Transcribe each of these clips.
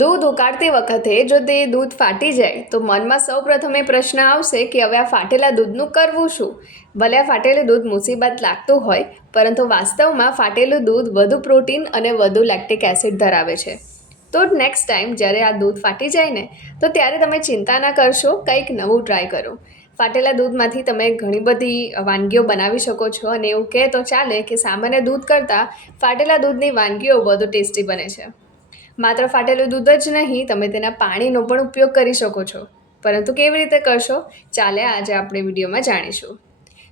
दूध उकाળતી વખતે જો તે દૂધ ફાટી જાય તો મનમાં સૌપ્રથમ એ પ્રશ્ન આવશે કે હવે આ ફાટેલા દૂધનું કરવું શું. ભલે આ ફાટેલું દૂધ મુસીબત લાગતું હોય, પરંતુ વાસ્તવમાં ફાટેલું દૂધ વધુ પ્રોટીન અને વધુ લેક્ટિક એસિડ ધરાવે છે. તો નેક્સ્ટ ટાઈમ જ્યારે આ દૂધ ફાટી જાય ને, તો ત્યારે તમે ચિંતા ના કરશો, કંઈક નવું ટ્રાય કરો. ફાટેલા દૂધમાંથી તમે ઘણી બધી વાનગીઓ બનાવી શકો છો, અને એવું કહે તો ચાલે કે સામાન્ય દૂધ કરતાં ફાટેલા દૂધની વાનગીઓ વધુ ટેસ્ટી બને છે. માત્ર ફાટેલું દૂધ જ નહીં, તમે તેના પાણીનો પણ ઉપયોગ કરી શકો છો. પરંતુ કેવી રીતે કરશો, ચાલે આજે આપણે વિડીયોમાં જાણીશું.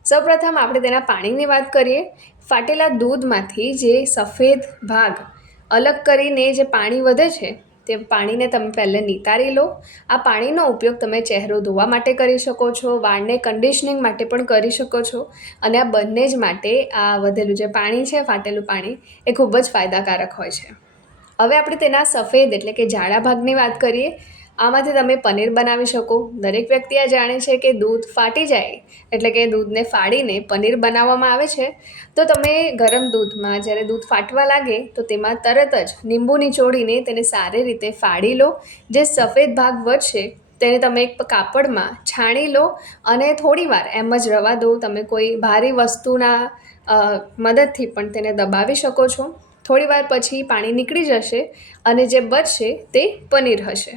સૌપ્રથમ આપણે તેના પાણીની વાત કરીએ. ફાટેલા દૂધમાંથી જે સફેદ ભાગ અલગ કરીને જે પાણી વધે છે, તે પાણીને તમે પહેલાં નિતારી લો. આ પાણીનો ઉપયોગ તમે ચહેરો ધોવા માટે કરી શકો છો, વાળને કન્ડિશનિંગ માટે પણ કરી શકો છો. અને આ બંને જ માટે આ વધેલું જે પાણી છે, ફાટેલું પાણી, એ ખૂબ જ ફાયદાકારક હોય છે. હવે આપણે તેના સફેદ એટલે કે જાડા ભાગની વાત કરીએ. આમાંથી તમે પનીર બનાવી શકો. દરેક વ્યક્તિ આ જાણે છે કે દૂધ ફાટી જાય એટલે કે દૂધને ફાડીને પનીર બનાવવામાં આવે છે. તો તમે ગરમ દૂધમાં જ્યારે દૂધ ફાટવા લાગે તો તેમાં તરત જ લીંબુ નિચોડીને તેને સારી રીતે ફાડી લો. જે સફેદ ભાગ વધશે તેને તમે એક કાપડમાં છાણી લો અને થોડીવાર એમ જ રવા દો. તમે કોઈ ભારી વસ્તુના મદદથી પણ તેને દબાવી શકો છો. થોડીવાર પછી પાણી નીકળી જશે અને જે બચશે તે પનીર હશે.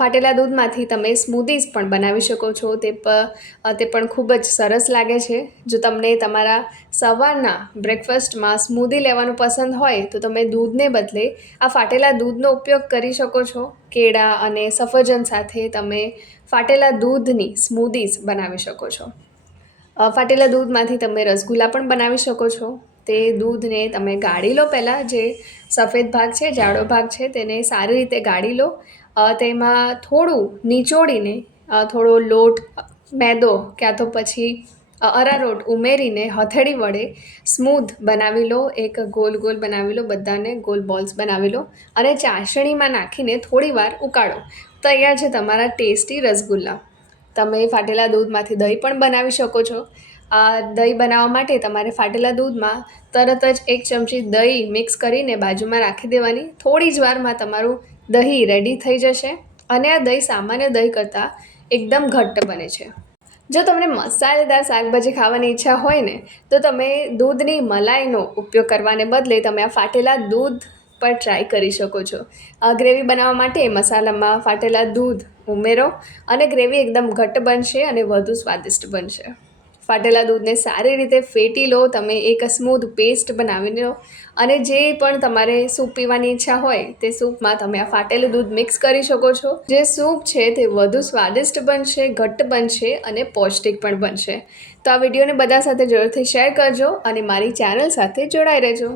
ફાટેલા દૂધમાંથી તમે સ્મૂધીઝ પણ બનાવી શકો છો. તે પણ ખૂબ જ સરસ લાગે છે. જો તમને તમારા સવારના બ્રેકફાસ્ટમાં સ્મૂધી લેવાનું પસંદ હોય તો તમે દૂધને બદલે આ ફાટેલા દૂધનો ઉપયોગ કરી શકો છો. કેળા અને સફરજન સાથે તમે ફાટેલા દૂધની સ્મૂધીઝ બનાવી શકો છો. ફાટેલા દૂધમાંથી તમે રસગુલ્લા પણ બનાવી શકો છો. તે દૂધને તમે ગાળી લો. પહેલાં જે સફેદ ભાગ છે, જાડો ભાગ છે, તેને સારી રીતે ગાળી લો. તેમાં થોડું નીચોડીને થોડો લોટ, મેદો ક્યાં તો પછી અરારોટ ઉમેરીને હથેળી વડે સ્મૂધ બનાવી લો. એક ગોલ ગોલ બનાવી લો, બધાને ગોલ બોલ્સ બનાવી લો અને ચાસણીમાં નાખીને થોડીવાર ઉકાળો. તૈયાર છે તમારા ટેસ્ટી રસગુલ્લા. તમે ફાટેલા દૂધમાંથી દહીં પણ બનાવી શકો છો. આ દહીં બનાવવા માટે તમારે ફાટેલા દૂધમાં તરત જ 1 ચમચી દહીં મિક્સ કરીને બાજુમાં રાખી દેવાની. થોડી જ વારમાં તમારું દહીં રેડી થઈ જશે અને આ દહીં સામાન્ય દહીં કરતાં એકદમ ઘટ્ટ બને છે. જો તમને મસાલેદાર શાકભાજી ખાવાની ઈચ્છા હોય ને, તો તમે દૂધની મલાઈનો ઉપયોગ કરવાને બદલે તમે આ ફાટેલા દૂધ પર ટ્રાય કરી શકો છો. ગ્રેવી બનાવવા માટે મસાલામાં ફાટેલા દૂધ ઉમેરો અને ગ્રેવી એકદમ ઘટ્ટ બનશે અને વધુ સ્વાદિષ્ટ બનશે. ફાટેલા દૂધને સારી રીતે ફેટી લો. તમે એક સ્મૂધ પેસ્ટ બનાવી લો અને જે પણ તમારે સૂપ પીવાની ઈચ્છા હોય તે સૂપમાં તમે આ ફાટેલું દૂધ મિક્સ કરી શકો છો. જે સૂપ છે તે વધુ સ્વાદિષ્ટ બનશે, ઘટ્ટ બનશે અને પૌષ્ટિક પણ બનશે. તો આ વિડીયોને બધા સાથે જરૂરથી શેર કરજો અને મારી ચેનલ સાથે જોડાઈ રહેજો.